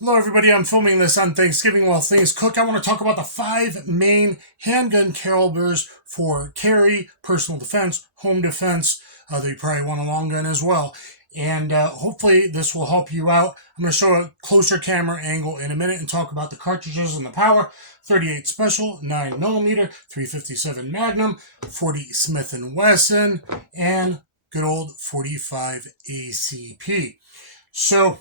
Hello, everybody. I'm filming this on Thanksgiving while things cook. I want to talk about the 5 main handgun calibers for carry, personal defense, home defense. That you probably want a long gun as well. And hopefully this will help you out. I'm going to show a closer camera angle in a minute and talk about the cartridges and the power. 38 Special, 9mm, 357 Magnum, 40 Smith & Wesson, and good old 45 ACP. So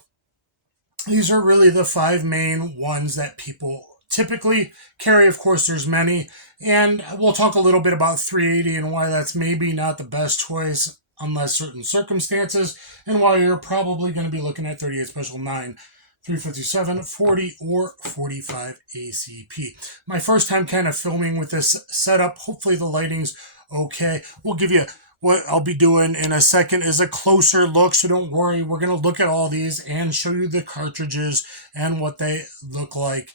these are really the 5 main ones that people typically carry. Of course, there's many, and we'll talk a little bit about 380 and why that's maybe not the best choice unless certain circumstances, and why you're probably going to be looking at 38 Special 9, 357, 40, or 45 ACP. My first time kind of filming with this setup. Hopefully the lighting's okay. We'll give you what I'll be doing in a second is a closer look, so don't worry. We're going to look at all these and show you the cartridges and what they look like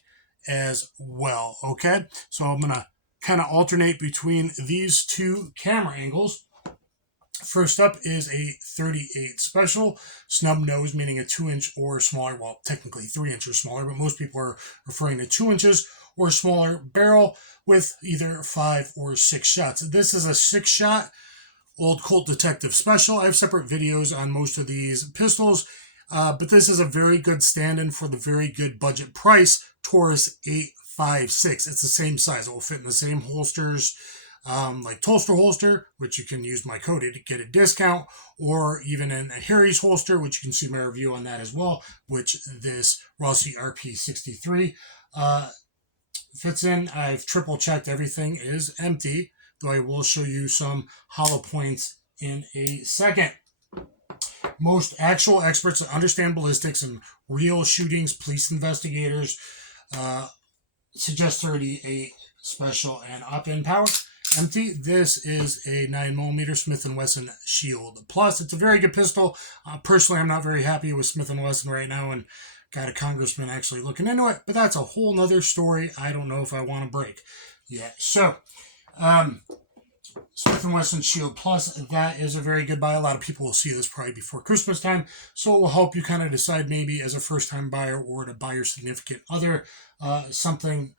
as well, okay? So I'm going to kind of alternate between these two camera angles. First up is a 38 Special, snub nose, meaning a 2-inch or smaller, well, technically 3 inches or smaller, but most people are referring to 2 inches or smaller barrel with either 5 or 6 shots. This is a 6-shot Old Colt Detective Special. I have separate videos on most of these pistols, but this is a very good stand-in for the very good budget price Taurus 856. It's the same size. It will fit in the same holsters, like Tolster holster, which you can use my code to get a discount, or even in a Harry's holster, which you can see my review on that as well, which this Rossi RP63 fits in. I've triple checked everything is empty, though I will show you some hollow points in a second. Most actual experts that understand ballistics and real shootings, police investigators, suggest 38 Special and up in power. Empty. This is a 9mm Smith & Wesson Shield Plus. It's a very good pistol. Personally, I'm not very happy with Smith & Wesson right now, and got a congressman actually looking into it, but that's a whole nother story I don't know if I want to break yet. So, Smith & Wesson Shield Plus, that is a very good buy. A lot of people will see this probably before Christmas time, so it will help you kind of decide maybe as a first-time buyer or to buy your significant other, something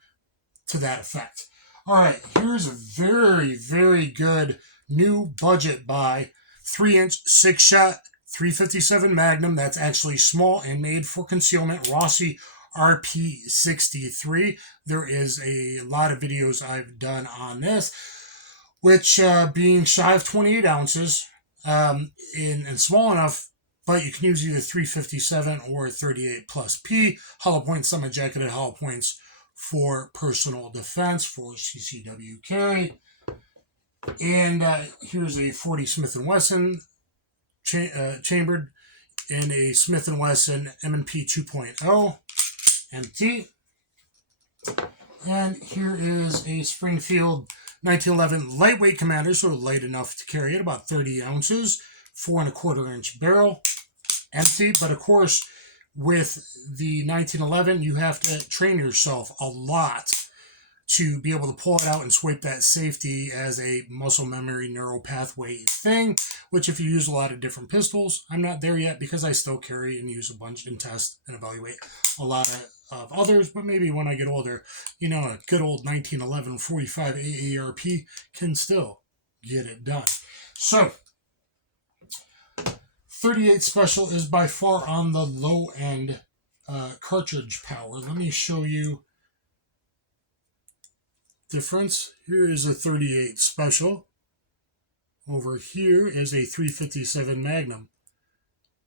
to that effect. All right, here's a very, very good new budget buy. 3-inch, 6-shot, 357 Magnum. That's actually small and made for concealment. Rossi RP63. There is a lot of videos I've done on this, which being shy of 28 ounces and small enough, but you can use either 357 or 38 plus P. Hollow points, semi-jacketed hollow points for personal defense, for CCW carry. And here's a 40 Smith & Wesson chambered in a Smith & Wesson M&P 2.0 MT. And here is a Springfield 1911 lightweight commander, so light enough to carry it, about 30 ounces, 4¼ inch barrel, empty. But of course, with the 1911, you have to train yourself a lot to be able to pull it out and swipe that safety as a muscle memory neural pathway thing, which if you use a lot of different pistols, I'm not there yet because I still carry and use a bunch and test and evaluate a lot of others, but maybe when I get older, a good old 1911 45 AARP can still get it done. So, 38 Special is by far on the low end cartridge power. Let me show you difference. Here is a 38 Special. Over here is a 357 Magnum.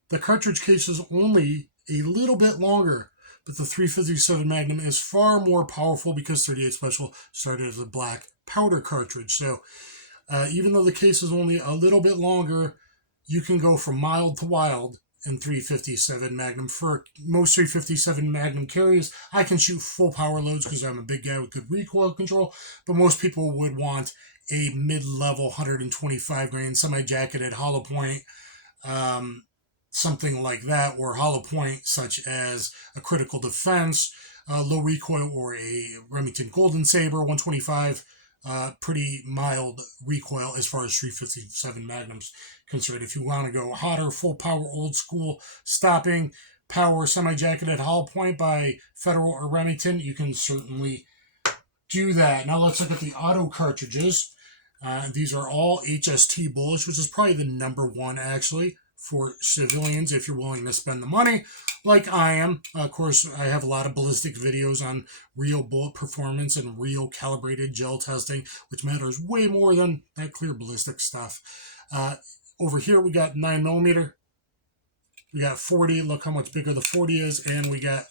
The cartridge case is only a little bit longer, but the 357 Magnum is far more powerful because 38 Special started as a black powder cartridge. So even though the case is only a little bit longer, you can go from mild to wild in 357 Magnum. For most 357 Magnum carries, I can shoot full power loads because I'm a big guy with good recoil control, but most people would want a mid-level 125 grain semi-jacketed hollow point, something like that, or hollow point such as a critical defense, low recoil, or a Remington Golden Saber 125, pretty mild recoil as far as 357 Magnums concerned. If you want to go hotter, full power, old school stopping, power semi-jacketed hollow point by Federal or Remington, you can certainly do that. Now let's look at the auto cartridges. These are all HST bullets, which is probably the number one actually for civilians if you're willing to spend the money, like I am. Of course, I have a lot of ballistic videos on real bullet performance and real calibrated gel testing, which matters way more than that clear ballistic stuff. Over here we got 9mm. We got 40. Look how much bigger the 40 is, and we got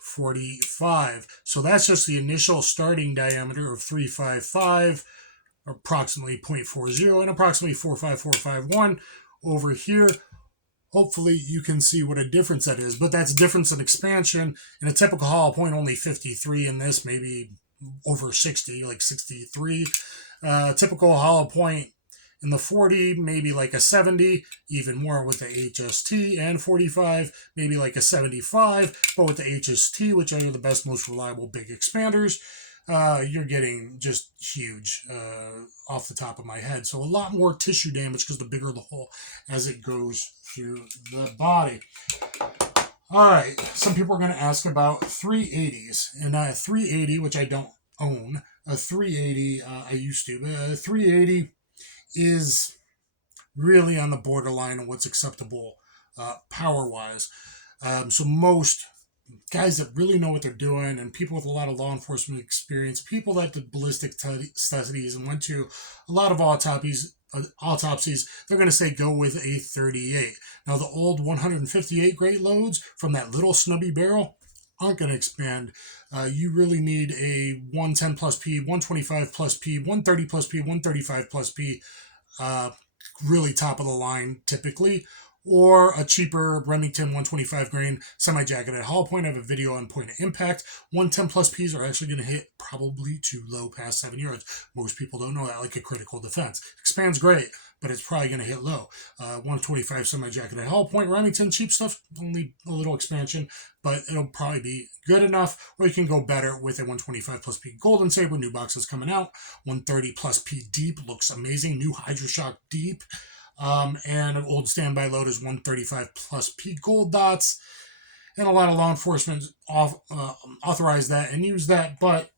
45. So that's just the initial starting diameter of 355, approximately 0.40 and approximately 45451 over here. Hopefully you can see what a difference that is, but that's difference in expansion. In a typical hollow point, only 53. In this, maybe over 60, like 63. Typical hollow point in the 40, maybe like a 70, even more with the HST, and 45, maybe like a 75, but with the HST, which are the best, most reliable big expanders, you're getting just huge off the top of my head. So a lot more tissue damage because the bigger the hole as it goes through the body. All right, some people are going to ask about 380s, and a 380, which I don't own, a 380, I used to, but a 380 is really on the borderline of what's acceptable power-wise. So most guys that really know what they're doing, and people with a lot of law enforcement experience, people that did ballistic studies and went to a lot of autopsies, they're going to say go with a 38. Now, the old 158 great loads from that little snubby barrel aren't going to expand. You really need a 110 plus P, 125 plus P, 130 plus P, 135 plus P, really top of the line typically, or a cheaper Remington 125 grain semi-jacketed hollow point. I have a video on point of impact. 110 plus Ps are actually going to hit probably too low past 7 yards. Most people don't know that, like a critical defense. Expands great, but it's probably going to hit low. 125 semi-jacketed hollow point Remington, cheap stuff, only a little expansion, but it'll probably be good enough, or you can go better with a 125 plus P Golden Saber. New boxes coming out. 130 plus P Deep looks amazing. New Hydroshock Deep. And an old standby load is 135 plus P Gold Dots. And a lot of law enforcement authorize that and use that, but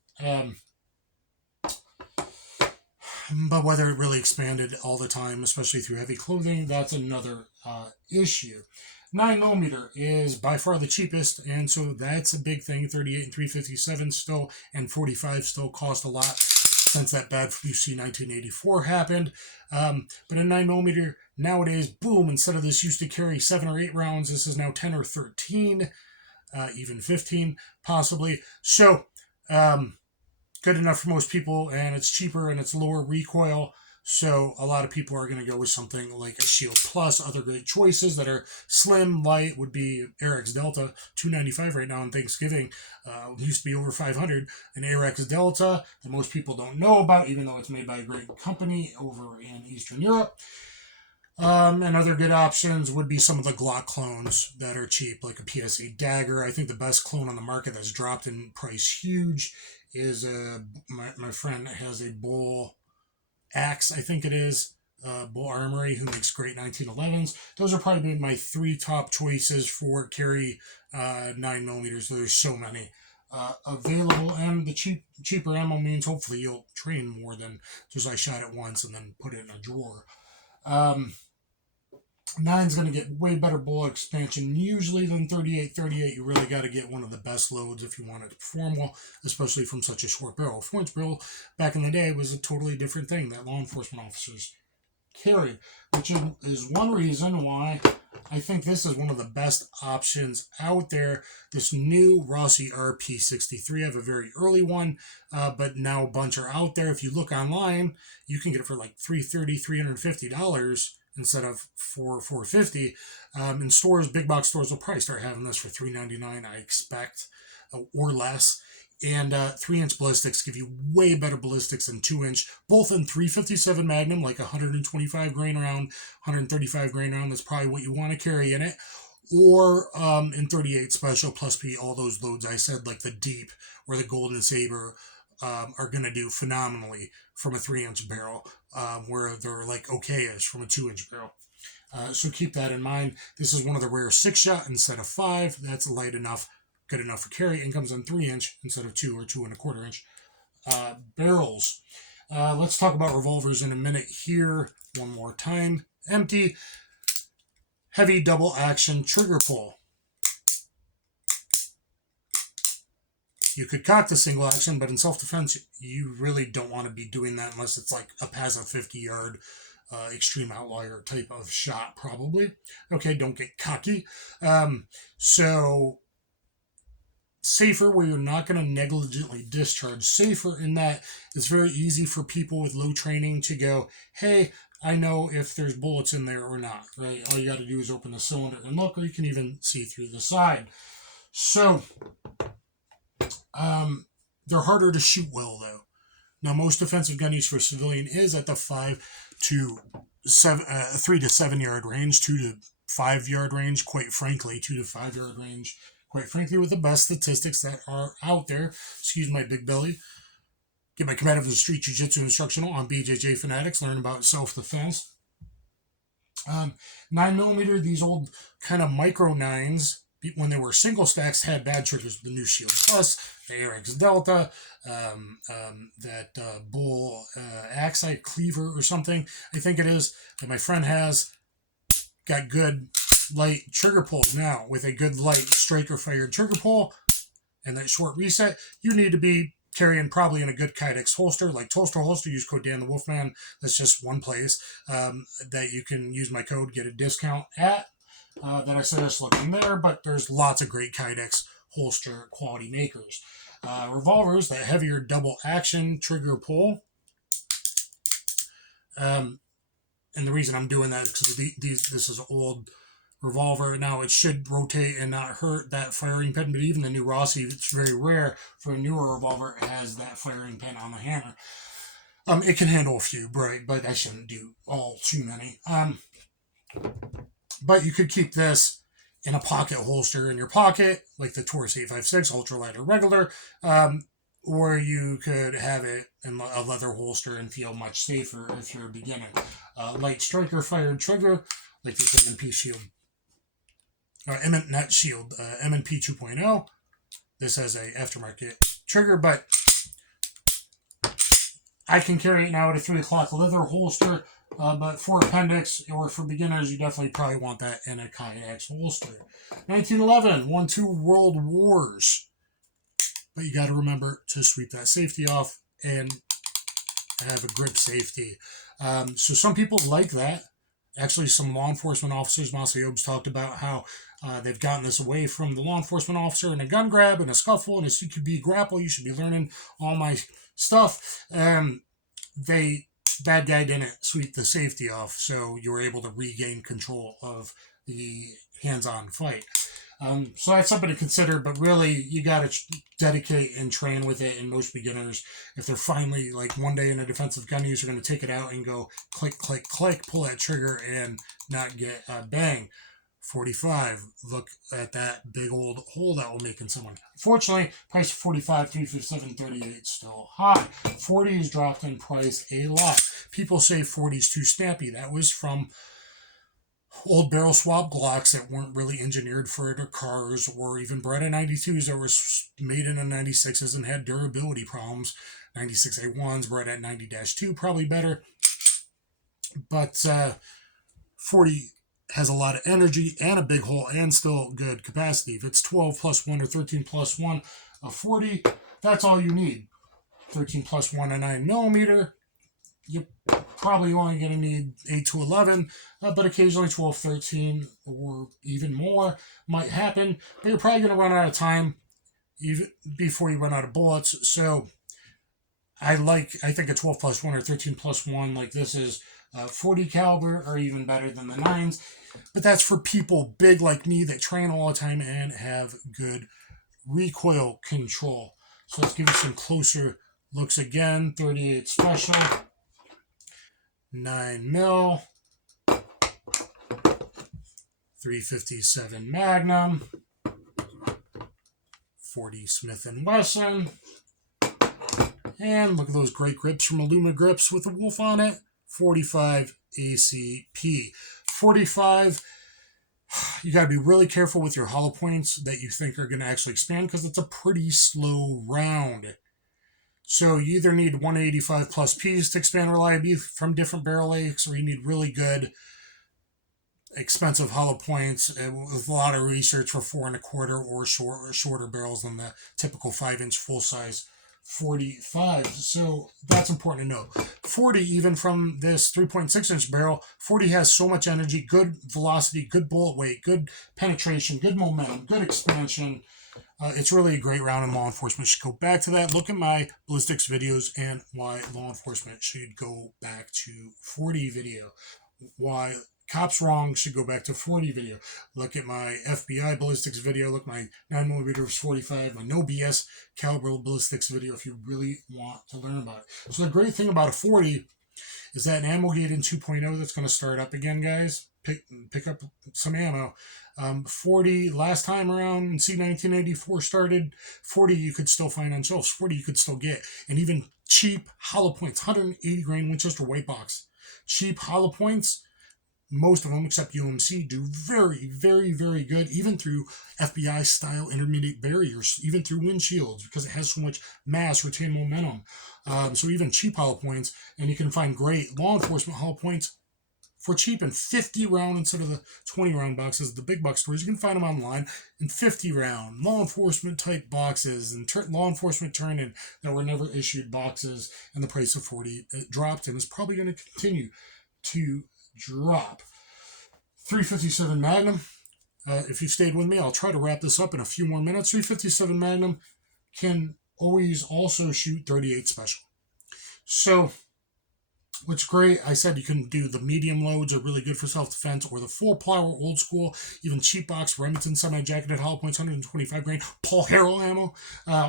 whether it really expanded all the time, especially through heavy clothing, that's another issue. 9mm is by far the cheapest, and so that's a big thing. 38 and 357 still, and 45 still cost a lot since that bad UC 1984 happened. But a 9mm nowadays, boom, instead of this used to carry 7 or 8 rounds, this is now 10 or 13, even 15 possibly. So good enough for most people, and it's cheaper and it's lower recoil. So a lot of people are going to go with something like a Shield Plus. Other great choices that are slim, light would be Arex Delta, $295 right now on Thanksgiving. Used to be over $500. An Arex Delta that most people don't know about, even though it's made by a great company over in Eastern Europe. And other good options would be some of the Glock clones that are cheap, like a PSA Dagger. I think the best clone on the market that's dropped in price huge is my friend has a Bull Axe, I think it is, Bull Armory, who makes great 1911s. Those are probably my 3 top choices for carry 9mm. There's so many available, and the cheaper ammo means hopefully you'll train more than just I shot it once and then put it in a drawer. 9's going to get way better bullet expansion usually than 38. 38, you really got to get one of the best loads if you want it to perform well, especially from such a short barrel. 4-inch barrel back in the day was a totally different thing that law enforcement officers carried, which is one reason why I think this is one of the best options out there. This new Rossi RP63, I have a very early one, but now a bunch are out there. If you look online, you can get it for like $330, $350 instead of $450. In stores, big box stores will probably start having this for $399, I expect, or less. And 3-inch ballistics give you way better ballistics than 2-inch, both in 357 Magnum, like 125 grain round, 135 grain round. That's probably what you want to carry in it. Or in 38 Special plus P, all those loads I said, like the Deep or the Golden Saber, are going to do phenomenally from a 3-inch barrel, where they're like okay-ish from a 2-inch barrel. So keep that in mind. This is one of the rare 6-shot instead of 5. That's light enough, good enough for carry, and comes on 3-inch instead of 2 or 2.25 inch barrels. Let's talk about revolvers in a minute here. One more time. Empty, heavy double action trigger pull. You could cock the single action, but in self-defense, you really don't want to be doing that unless it's like a passive 50-yard extreme outlier type of shot, probably. Okay, don't get cocky. So safer where you're not going to negligently discharge. Safer in that it's very easy for people with low training to go, hey, I know if there's bullets in there or not, right? All you got to do is open the cylinder and look, or you can even see through the side. So they're harder to shoot well, though. Now, most defensive gun use for civilian is at the 3 to 7 yard range, 2 to 5 yard range, quite frankly, 2 to 5 yard range, quite frankly, with the best statistics that are out there. Excuse my big belly. Get my competitive street jiu-jitsu instructional on BJJ Fanatics, learn about self-defense. 9mm, these old kind of micro 9s, when they were single stacks, had bad triggers. The new Shield Plus, the ARX Delta, that Bull Axite Cleaver or something, I think it is, that my friend has, got good light trigger pulls. Now, with a good light striker fired trigger pull and that short reset, you need to be carrying probably in a good Kydex holster, like Tolster Holster. Use code Dan the Wolfman. That's just one place that you can use my code, get a discount at. That I suggest looking there, but there's lots of great Kydex holster quality makers. Revolvers, that heavier double action trigger pull. And the reason I'm doing that is because this is an old revolver. Now, it should rotate and not hurt that firing pin, but even the new Rossi, it's very rare for a newer revolver, it has that firing pin on the hammer. It can handle a few, right, but I shouldn't do all too many. But you could keep this in a pocket holster in your pocket, like the Taurus 856, ultralight or regular, or you could have it in a leather holster and feel much safer if you're a beginner. Light striker fired trigger, like this M&P Shield, or not Shield, M&P 2.0. This has a aftermarket trigger, but I can carry it now at a 3 o'clock leather holster. But for appendix or for beginners, you definitely probably want that in a Kydex holster. 1911, won 2 world wars. But you got to remember to sweep that safety off and have a grip safety. So some people like that. Actually, some law enforcement officers, Masiob's talked about how they've gotten this away from the law enforcement officer in a gun grab and a scuffle and a CQB grapple. You should be learning all my stuff. Bad guy didn't sweep the safety off, so you were able to regain control of the hands-on fight. So that's something to consider, but really, you got to dedicate and train with it. And most beginners, if they're finally, like one day in a defensive gun use, are going to take it out and go click, click, click, pull that trigger and not get bang. 45, look at that big old hole that will make in someone. Fortunately, price of 45, 357, 38 still high. 40 has dropped in price a lot. People say 40 is too snappy. That was from old barrel swap Glocks that weren't really engineered for their cars, or even Beretta 92s that were made in the 96s and had durability problems. 96 A1s, Beretta 90-2, probably better. But 40 has a lot of energy and a big hole and still good capacity. If it's 12 plus 1 or 13 plus 1 of 40, that's all you need. 13 plus 1 a 9mm, you're probably only going to need 8 to 11, but occasionally 12, 13, or even more might happen. But you're probably going to run out of time even before you run out of bullets. So I think a 12 plus 1 or 13 plus 1 like this is 40 caliber or even better than the 9s. But that's for people big like me that train all the time and have good recoil control. So let's give you some closer looks again. 38 special, 9mm, 357 Magnum, 40 Smith & Wesson, and look at those great grips from Illuma Grips with the wolf on it, 45 ACP. .45, you got to be really careful with your hollow points that you think are going to actually expand because it's a pretty slow round. So you either need 185 plus Ps to expand reliably from different barrel lengths, or you need really good, expensive hollow points with a lot of research for 4.25 or shorter barrels than the typical 5-inch full size 45. So that's important to know. 40, even from this 3.6-inch barrel, 40 has so much energy, good velocity, good bullet weight, good penetration, good momentum, good expansion. It's really a great round, and law enforcement should go back to that. Look at my ballistics videos and why law enforcement should go back to 40 video. Why cops wrong should go back to 40 video. Look at my FBI ballistics video. Look at my 9mm 45, my no BS caliber ballistics video if you really want to learn about it. So the great thing about a 40 is that an ammo gate in 2.0 that's going to start up again, guys. Pick up some ammo. 40 last time around, see 1984 started, 40 you could still find on shelves, 40 you could still get, and even cheap hollow points, 180 grain Winchester white box. Cheap hollow points, most of them except UMC do very, very, very good, even through FBI style intermediate barriers, even through windshields, because it has so much mass, retain momentum. So even cheap hollow points, and you can find great law enforcement hollow points for cheap in 50 round instead of the 20 round boxes. The big box stores, you can find them online in 50 round law enforcement type boxes, and law enforcement turn in that were never issued boxes, and the price of 40 it dropped and is probably going to continue to drop. 357 Magnum. If you stayed with me, I'll try to wrap this up in a few more minutes. 357 Magnum can always also shoot 38 special. So what's great, I said you can do the medium loads are really good for self-defense, or the full plow or old school, even cheap box Remington semi-jacketed hollow points, 125 grain Paul Harrell ammo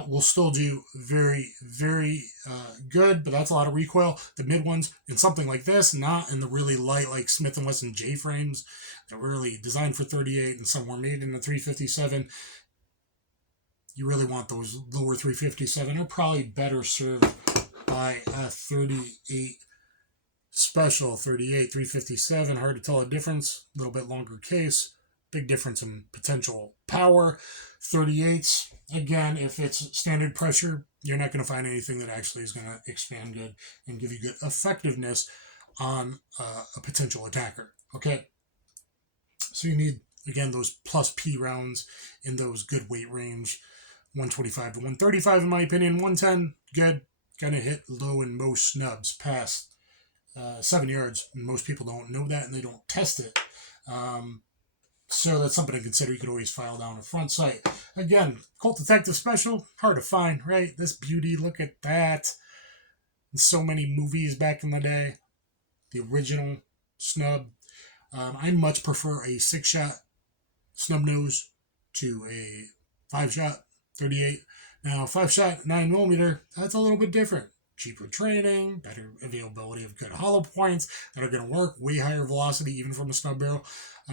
will still do very, very good, but that's a lot of recoil. The mid ones in something like this, not in the really light like Smith & Wesson J frames that were really designed for 38 and some were made in the 357. You really want those lower 357 are probably better served by a 38 special. 38, 357, hard to tell a difference. A little bit longer case, big difference in potential power. 38s, again, if it's standard pressure, you're not going to find anything that actually is going to expand good and give you good effectiveness on a potential attacker. Okay, so you need, again, those plus P rounds in those good weight range, 125 to 135 in my opinion. 110, good. Gonna hit low in most snubs past 7 yards. Most people don't know that and they don't test it. So that's something to consider. You could always file down a front sight. Again, Colt Detective Special, hard to find, right? This beauty, look at that. In so many movies back in the day. The original snub. I much prefer a 6-shot snub nose to a 5-shot 38. Now, 5-shot 9mm, that's a little bit different. Cheaper training, better availability of good hollow points that are going to work, way higher velocity even from a snub barrel.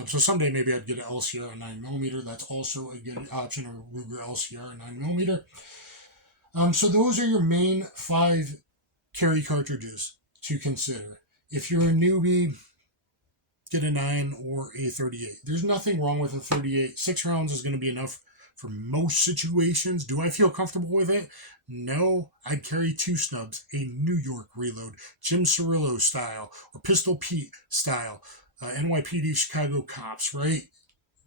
So someday maybe I'd get an LCR 9mm. That's also a good option, or Ruger LCR 9mm. So those are your main 5 carry cartridges to consider. If you're a newbie, get a 9 or a 38. There's nothing wrong with a 38. 6 rounds is going to be enough for most situations. Do I feel comfortable with it? No. I'd carry 2 snubs, a New York reload, Jim Cirillo style, or Pistol Pete style, NYPD Chicago Cops, right?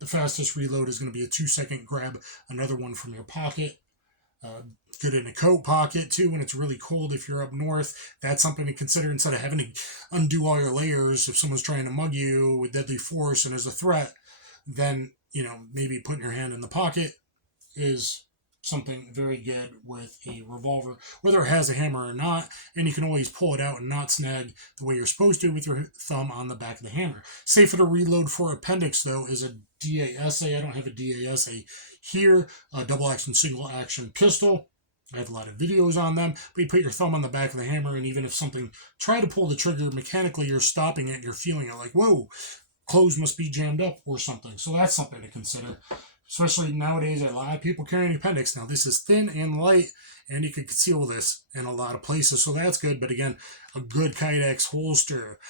The fastest reload is going to be a 2-second grab, another one from your pocket. Good in a coat pocket too when it's really cold. If you're up north, that's something to consider instead of having to undo all your layers. If someone's trying to mug you with deadly force and as a threat, then maybe putting your hand in the pocket is something very good with a revolver, whether it has a hammer or not, and you can always pull it out and not snag the way you're supposed to with your thumb on the back of the hammer. Safer to reload for appendix, though, is a DASA. I don't have a DASA here, a double action, single action pistol. I have a lot of videos on them, but you put your thumb on the back of the hammer, and even if something try to pull the trigger mechanically, you're stopping it, you're feeling it like, whoa, clothes must be jammed up or something. So that's something to consider. Especially nowadays, a lot of people carrying appendix. Now, this is thin and light, and you can conceal this in a lot of places, so that's good. But again, a good Kydex holster.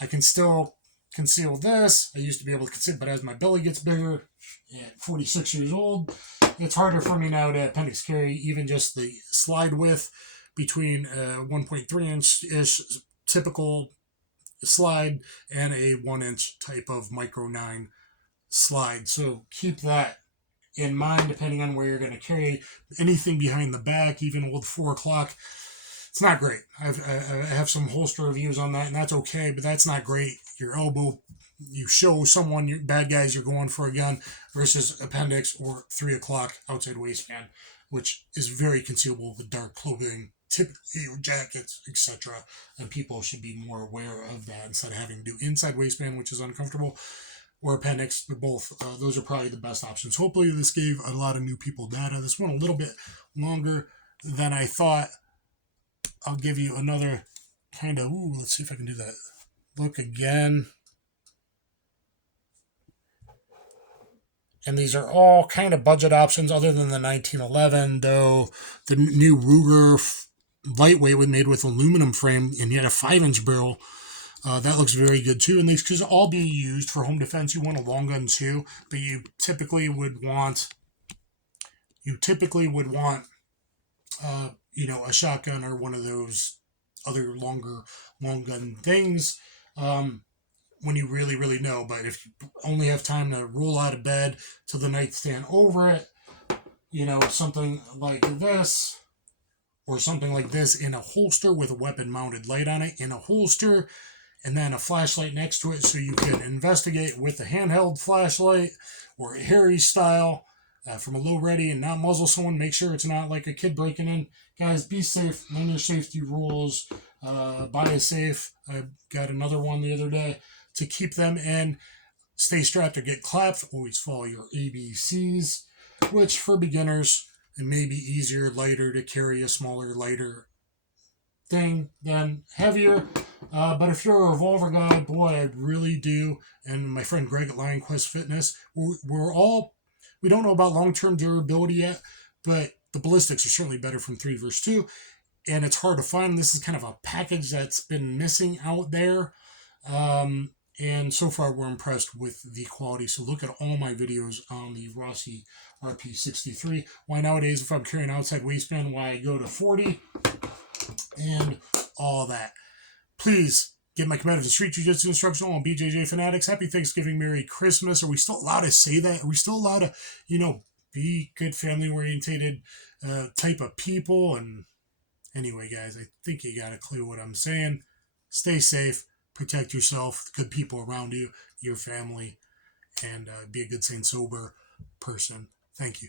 I can still conceal this. I used to be able to conceal, but as my belly gets bigger, at 46 years old, it's harder for me now to appendix carry even just the slide width between a 1.3 inch ish typical slide and a 1 inch type of micro 9 slide. So keep that in mind depending on where you're going to carry anything behind the back, even with 4 o'clock. It's not great. I have some holster reviews on that, and that's okay, but that's not great. Your elbow, you show someone, your bad guys, you're going for a gun versus appendix or 3 o'clock outside waistband, which is very concealable with dark clothing, typically jackets, etc. And people should be more aware of that instead of having to do inside waistband, which is uncomfortable, or appendix. They're both, those are probably the best options. Hopefully this gave a lot of new people data. This went a little bit longer than I thought. I'll give you another kind of, let's see if I can do that. Look again. And these are all kind of budget options other than the 1911, though the new Ruger lightweight was made with aluminum frame and yet a 5-inch barrel. That looks very good too. And these could all be used for home defense. You want a long gun too, but you typically would want a shotgun or one of those other long gun things when you really, really know. But if you only have time to roll out of bed to the nightstand over it, something like this or something like this in a holster with a weapon mounted light on it in a holster, and then a flashlight next to it so you can investigate with a handheld flashlight or a Harry style from a low ready and not muzzle someone. Make sure it's not like a kid breaking in. Guys, be safe. Learn your safety rules. Buy a safe. I got another one the other day to keep them in. Stay strapped or get clapped. Always follow your ABCs, which for beginners, it may be easier, lighter to carry a smaller, lighter thing than heavier. But if you're a revolver guy, boy, I really do. And my friend Greg at Lion Quest Fitness, we don't know about long-term durability yet, but the ballistics are certainly better from 3 vs 2, and it's hard to find. This is kind of a package that's been missing out there, and so far we're impressed with the quality. So look at all my videos on the Rossi RP63. Why nowadays, if I'm carrying outside waistband, why I go to 40, and all that. Please get my competitive street jiu-jitsu instructional on BJJ Fanatics. Happy Thanksgiving, Merry Christmas. Are we still allowed to say that? Are we still allowed to, be good family-orientated type of people? And anyway, guys, I think you got a clue what I'm saying. Stay safe. Protect yourself, the good people around you, your family, and be a good, sane, sober person. Thank you.